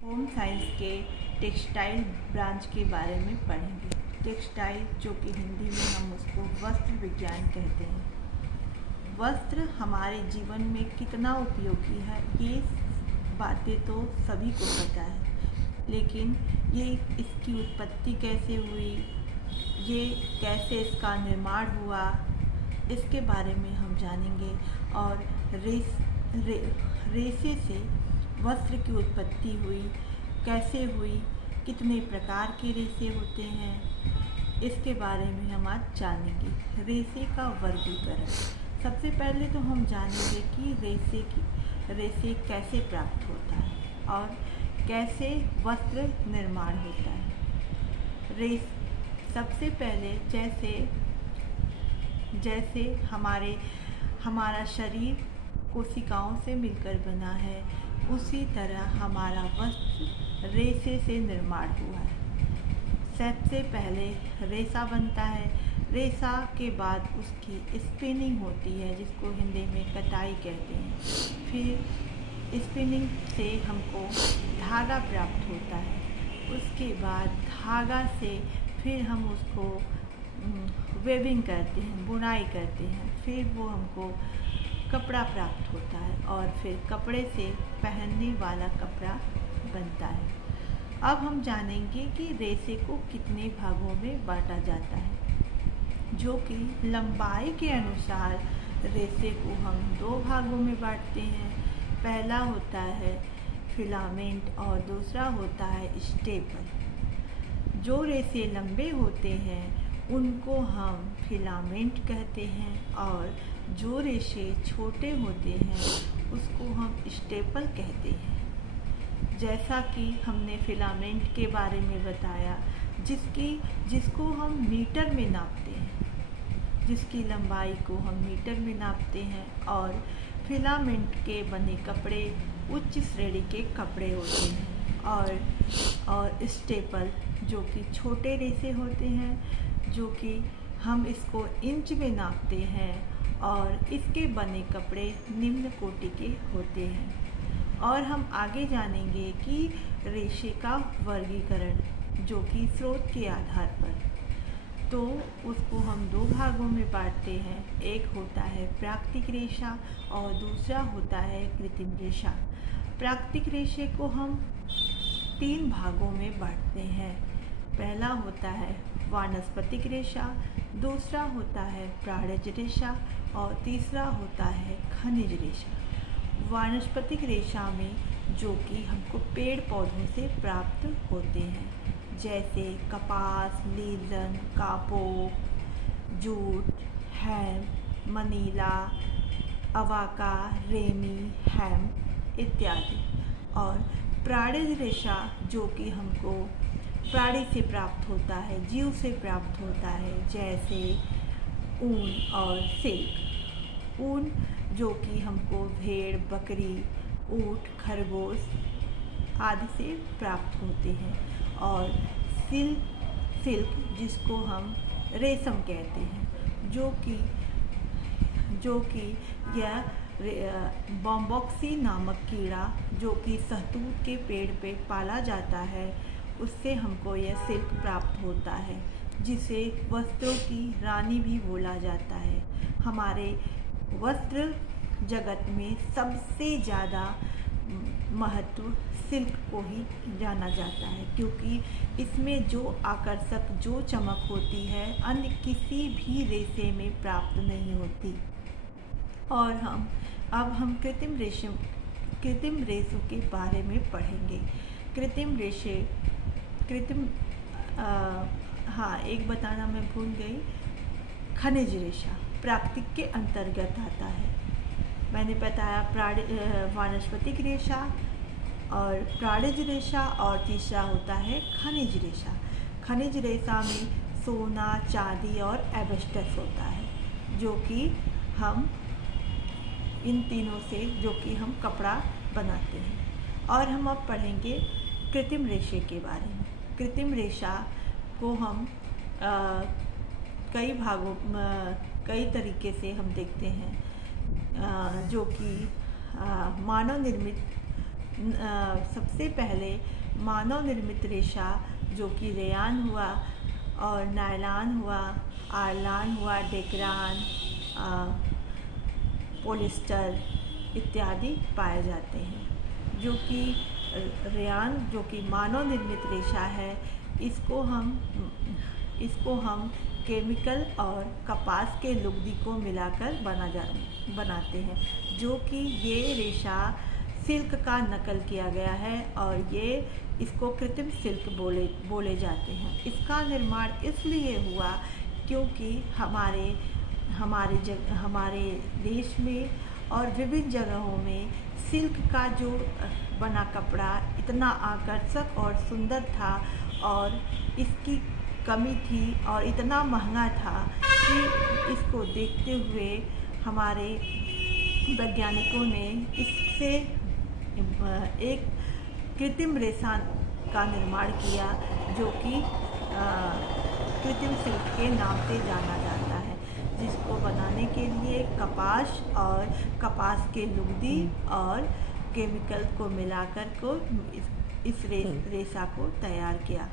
Home science के textile branch के बारे में पढ़ेंगे। टेक्सटाइल, जो कि हिंदी में हम उसको वस्त्र विज्ञान कहते हैं। वस्त्र हमारे जीवन में कितना उपयोगी है, ये बातें तो सभी को पता है, लेकिन ये इसकी उत्पत्ति कैसे हुई, ये कैसे इसका निर्माण हुआ, इसके बारे में हम जानेंगे। और रेशे से वस्त्र की उत्पत्ति हुई, कैसे हुई, कितने प्रकार के रेशे होते हैं, इसके बारे में हम आज जानेंगे। रेशे का वर्गीकरण। सबसे पहले तो हम जानेंगे कि रेशे कैसे प्राप्त होता है और कैसे वस्त्र निर्माण होता है। सबसे पहले जैसे हमारा शरीर कोशिकाओं से मिलकर बना है, उसी तरह हमारा वस्त्र रेशे से निर्माण हुआ है। सबसे पहले रेशा बनता है, रेशा के बाद उसकी स्पिनिंग होती है, जिसको हिंदी में कटाई कहते हैं। फिर स्पिनिंग से हमको धागा प्राप्त होता है, उसके बाद धागा से फिर हम उसको वेविंग करते हैं, बुनाई करते हैं, फिर वो हमको कपड़ा प्राप्त होता है और फिर कपड़े से पहनने वाला कपड़ा बनता है। अब हम जानेंगे कि रेशे को कितने भागों में बांटा जाता है, जो कि लंबाई के अनुसार रेशे को हम 2 भागों में बांटते हैं। पहला होता है फिलामेंट और दूसरा होता है स्टेपल। जो रेशे लंबे होते हैं उनको हम फिलामेंट कहते हैं और जो रेशे छोटे होते हैं उसको हम स्टेपल कहते हैं। जैसा कि हमने फिलामेंट के बारे में बताया, जिसको हम मीटर में नापते हैं, जिसकी लंबाई को हम मीटर में नापते हैं। और फिलामेंट के बने कपड़े उच्च श्रेणी के कपड़े होते हैं। और स्टेपल, जो कि छोटे रेशे होते हैं, जो कि हम इसको इंच में नापते हैं और इसके बने कपड़े निम्न कोटि के होते हैं। और हम आगे जानेंगे कि रेशे का वर्गीकरण, जो कि स्रोत के आधार पर, तो उसको हम 2 भागों में बांटते हैं। एक होता है प्राकृतिक रेशा और दूसरा होता है कृत्रिम रेशा। प्राकृतिक रेशे को हम 3 भागों में बांटते हैं। पहला होता है वानस्पतिक रेशा, दूसरा होता है प्राणज रेशा और तीसरा होता है खनिज रेशा। वानस्पतिक रेशा में जो कि हमको पेड़ पौधों से प्राप्त होते हैं, जैसे कपास, लीलन, कापोक, जूट, हैम, मनीला, अवाका, रेमी, हैम इत्यादि। और प्राणज रेशा, जो कि हमको प्राणी से प्राप्त होता है, जीव से प्राप्त होता है, जैसे ऊन और सिल्क। ऊन जो कि हमको भेड़, बकरी, ऊँट, खरगोश आदि से प्राप्त होते हैं। और सिल्क जिसको हम रेशम कहते हैं, जो कि यह बॉम्बॉक्सी नामक कीड़ा, जो कि शहतूत के पेड़ पे पाला जाता है, उससे हमको यह सिल्क प्राप्त होता है, जिसे वस्त्रों की रानी भी बोला जाता है। हमारे वस्त्र जगत में सबसे ज़्यादा महत्व सिल्क को ही जाना जाता है, क्योंकि इसमें जो आकर्षक, जो चमक होती है, अन्य किसी भी रेशे में प्राप्त नहीं होती। और अब हम कृत्रिम रेशों के बारे में पढ़ेंगे। एक बताना मैं भूल गई, खनिज रेशा प्राकृतिक के अंतर्गत आता है। मैंने बताया वानस्पतिक रेशा और प्राणज रेशा, और तीसरा होता है खनिज रेशा। खनिज रेशा में सोना, चांदी और एस्बेस्टस होता है, जो कि हम इन तीनों से हम कपड़ा बनाते हैं। और हम अब पढ़ेंगे कृत्रिम रेशे के बारे में। कृत्रिम रेशा को हम कई तरीके से हम देखते हैं, जो कि मानव निर्मित सबसे पहले मानव निर्मित रेशा जो कि रेयान हुआ और नायलॉन हुआ, आर्लान हुआ, डेक्रान, पॉलिस्टर इत्यादि पाए जाते हैं। जो कि रेयान जो कि मानव निर्मित रेशा है, इसको हम केमिकल और कपास के लुगदी को मिलाकर बनाते हैं, जो कि ये रेशा सिल्क का नकल किया गया है और ये इसको कृत्रिम सिल्क बोले जाते हैं। इसका निर्माण इसलिए हुआ क्योंकि हमारे देश में और विभिन्न जगहों में सिल्क का जो बना कपड़ा इतना आकर्षक और सुंदर था और इसकी कमी थी और इतना महंगा था कि इसको देखते हुए हमारे वैज्ञानिकों ने इससे एक कृत्रिम रेशा का निर्माण किया, जो कि कृत्रिम सिल्क के नाम से जाना जाता है, जिसको बनाने के लिए कपास और कपास के लुगदी और केमिकल को मिलाकर इस रेशा को तैयार किया।